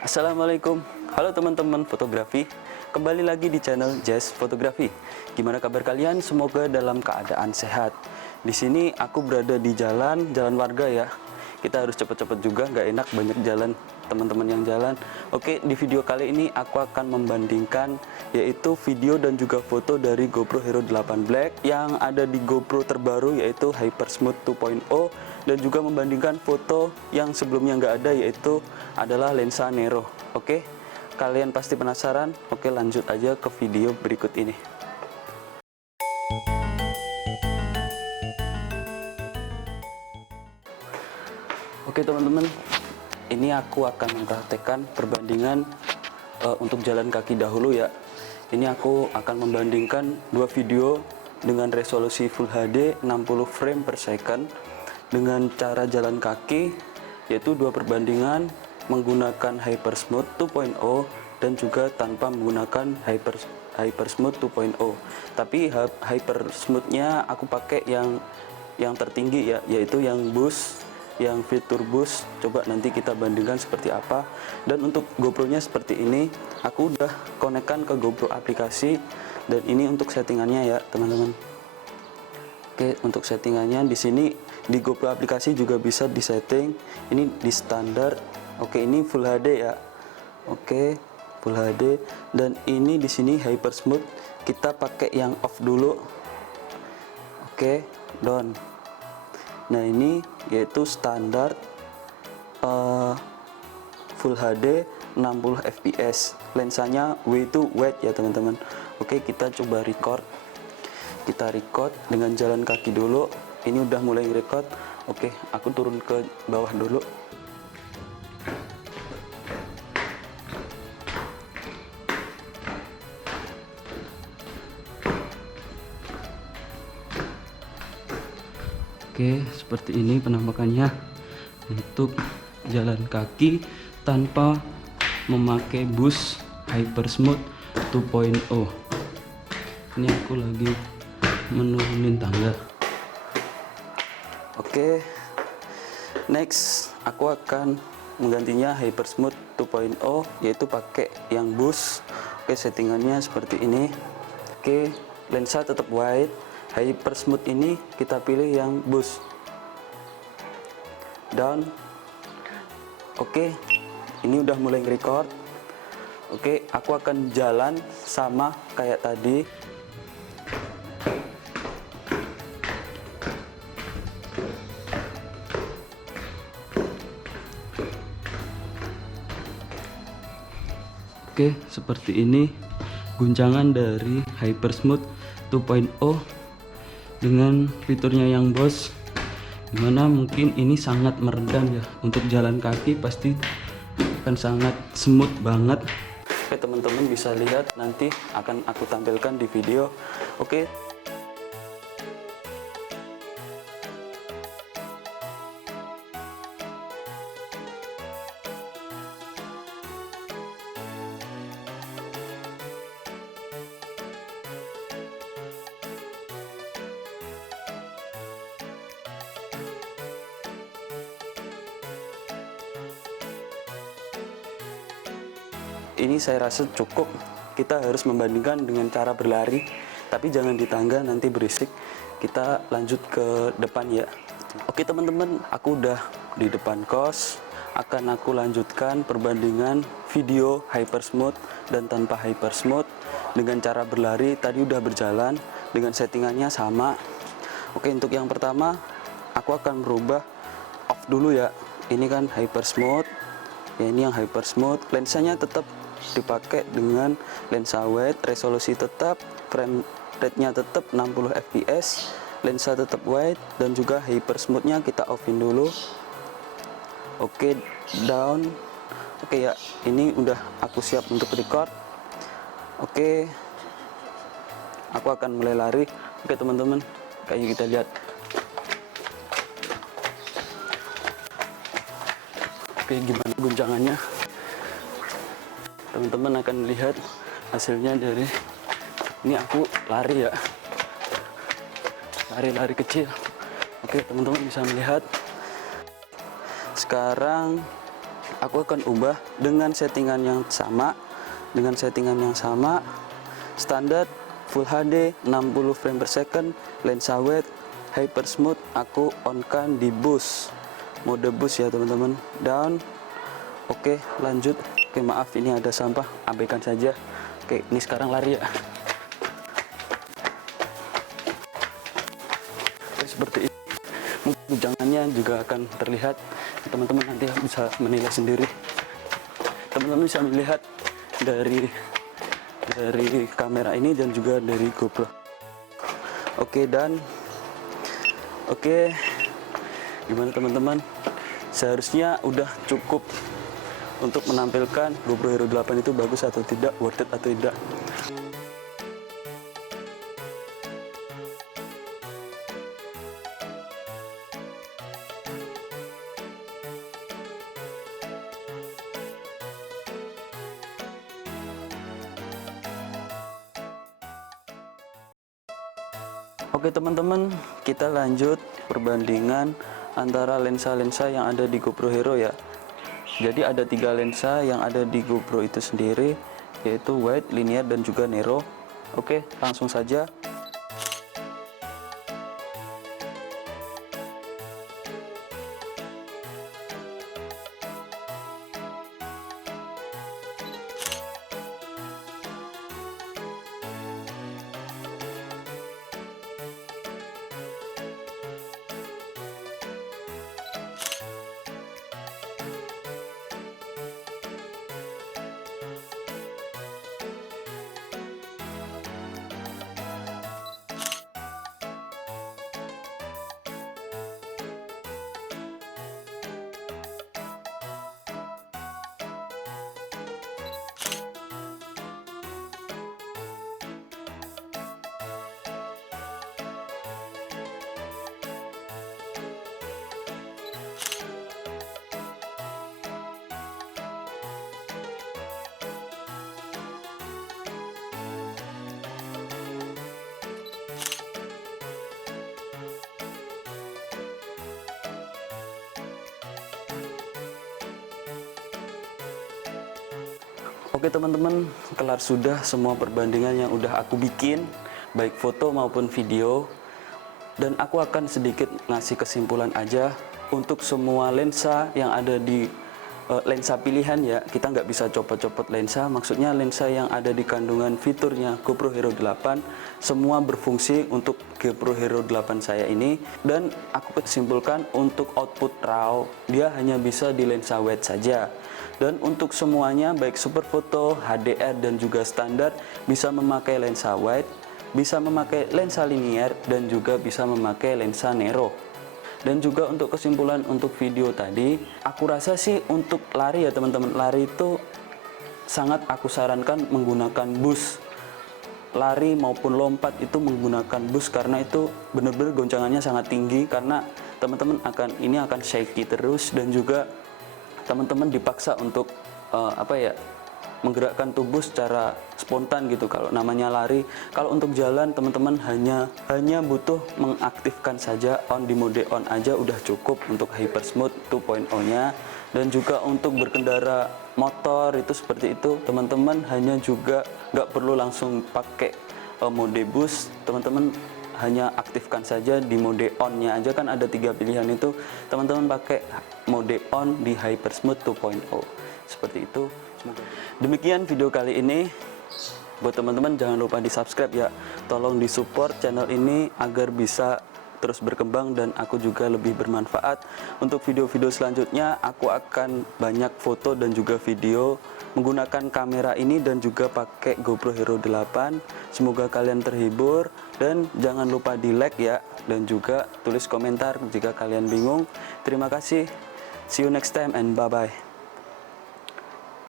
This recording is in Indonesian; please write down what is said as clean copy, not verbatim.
Assalamualaikum, halo teman-teman fotografi. Kembali lagi di channel Jazz Fotografi. Gimana kabar kalian? Semoga dalam keadaan sehat. Di sini aku berada di jalan warga ya. Kita harus cepet-cepet juga, nggak enak banyak jalan teman-teman yang jalan. Oke, di video kali ini aku akan membandingkan yaitu video dan juga foto dari GoPro Hero 8 Black yang ada di GoPro terbaru yaitu Hypersmooth 2.0, dan juga membandingkan foto yang sebelumnya nggak ada yaitu adalah lensa Nero. Oke, kalian pasti penasaran. Oke, lanjut aja ke video berikut ini. Oke teman-teman, ini aku akan mempraktekkan perbandingan untuk jalan kaki dahulu ya. Ini aku akan membandingkan dua video dengan resolusi Full HD 60 frame per second dengan cara jalan kaki, yaitu dua perbandingan menggunakan Hypersmooth 2.0 dan juga tanpa menggunakan Hypersmooth 2.0. Tapi Hypersmooth-nya aku pakai yang tertinggi ya, yaitu yang boost, yang fitur boost. Coba nanti kita bandingkan seperti apa. Dan untuk GoPro-nya seperti ini, aku udah konekkan ke GoPro aplikasi, dan ini untuk settingannya ya teman-teman. Oke, untuk settingannya di sini di GoPro aplikasi juga bisa disetting. Ini di standar. Oke, ini Full HD ya. Oke, Full HD. Dan ini di sini Hypersmooth, kita pakai yang off dulu. Oke, down. Nah, ini yaitu standar Full HD 60 fps. Lensanya W2 wide ya teman-teman. Oke, kita coba record. Kita record dengan jalan kaki dulu. Ini udah mulai record. Oke, aku turun ke bawah dulu. Oke, seperti ini penampakannya untuk jalan kaki tanpa memakai boost Hypersmooth 2.0. Ini aku lagi menurunin tangga. Oke, next aku akan menggantinya Hypersmooth 2.0, yaitu pakai yang boost. Oke, settingannya seperti ini. Oke, lensa tetap wide. Hypersmooth ini kita pilih yang boost, down. Oke, ini udah mulai record. Oke, aku akan jalan sama kayak tadi. Oke, seperti ini guncangan dari Hypersmooth 2.0 dengan fiturnya yang boost, dimana mungkin ini sangat meredam ya. Untuk jalan kaki pasti akan sangat smooth banget. Oke teman-teman, bisa lihat nanti akan aku tampilkan di video. Oke, ini saya rasa cukup. Kita harus membandingkan dengan cara berlari, tapi jangan di tangga, nanti berisik. Kita lanjut ke depan ya. Oke teman-teman, aku udah di depan kos. Akan aku lanjutkan perbandingan video Hypersmooth dan tanpa Hypersmooth. Dengan cara berlari tadi udah berjalan, dengan settingannya sama. Oke, untuk yang pertama aku akan merubah off dulu ya. Ini kan Hypersmooth ya, ini yang Hypersmooth. Lensanya tetap dipakai dengan lensa wide, resolusi tetap, frame rate-nya tetap 60 fps, lensa tetap wide, dan juga Hypersmooth-nya kita offin dulu. Oke, down. Oke ya, ini udah aku siap untuk record. Oke, aku akan mulai lari. Oke teman-teman, kayak kita lihat. Oke, gimana guncangannya? Teman-teman akan lihat hasilnya dari ini. Aku lari ya, lari kecil. Oke teman-teman bisa melihat. Sekarang aku akan ubah dengan settingan yang sama, standar Full HD 60 frame per second, lensa wide, hyper smooth aku on kan di boost, mode boost ya teman-teman. Down. Oke, lanjut. Oke, maaf ini ada sampah, abaikan saja. Oke, ini sekarang lari ya. Oke, seperti ini. Mungkin guncangannya juga akan terlihat. Teman-teman nanti bisa menilai sendiri. Teman-teman bisa melihat dari kamera ini dan juga dari GoPro. Oke, dan oke, gimana teman-teman? Seharusnya udah cukup untuk menampilkan GoPro Hero 8 itu bagus atau tidak, worth it atau tidak. Oke teman-teman, kita lanjut perbandingan antara lensa-lensa yang ada di GoPro Hero ya. Jadi ada 3 lensa yang ada di GoPro itu sendiri, yaitu wide, linear, dan juga narrow. Oke, langsung saja. Oke teman-teman, kelar sudah semua perbandingan yang udah aku bikin, baik foto maupun video. Dan aku akan sedikit ngasih kesimpulan aja untuk semua lensa yang ada di lensa pilihan ya. Kita nggak bisa copot-copot lensa, maksudnya lensa yang ada di kandungan fiturnya GoPro Hero 8 semua berfungsi untuk GoPro Hero 8 saya ini. Dan aku kesimpulkan untuk output RAW dia hanya bisa di lensa wide saja. Dan untuk semuanya baik super foto, HDR dan juga standar bisa memakai lensa wide, bisa memakai lensa linear dan juga bisa memakai lensa narrow. Dan juga untuk kesimpulan untuk video tadi, aku rasa sih untuk lari ya teman-teman, lari itu sangat aku sarankan menggunakan boost. Lari maupun lompat itu menggunakan boost karena itu benar-benar goncangannya sangat tinggi, karena teman-teman akan shaky terus dan juga teman-teman dipaksa untuk menggerakkan tubuh secara spontan gitu kalau namanya lari. Kalau untuk jalan teman-teman hanya butuh mengaktifkan saja di mode on aja udah cukup untuk hyper smooth 2.0-nya. Dan juga untuk berkendara motor itu seperti itu, teman-teman hanya juga nggak perlu langsung pakai mode boost, teman-teman hanya aktifkan saja di mode on-nya aja, kan ada 3 pilihan itu, teman-teman pakai mode on di hyper smooth 2.0 seperti itu. Demikian video kali ini. Buat teman-teman jangan lupa di subscribe ya, tolong di support channel ini agar bisa terus berkembang dan aku juga lebih bermanfaat. Untuk video-video selanjutnya aku akan banyak foto dan juga video menggunakan kamera ini dan juga pakai GoPro Hero 8. Semoga kalian terhibur dan jangan lupa di like ya, dan juga tulis komentar jika kalian bingung. Terima kasih, see you next time and bye bye.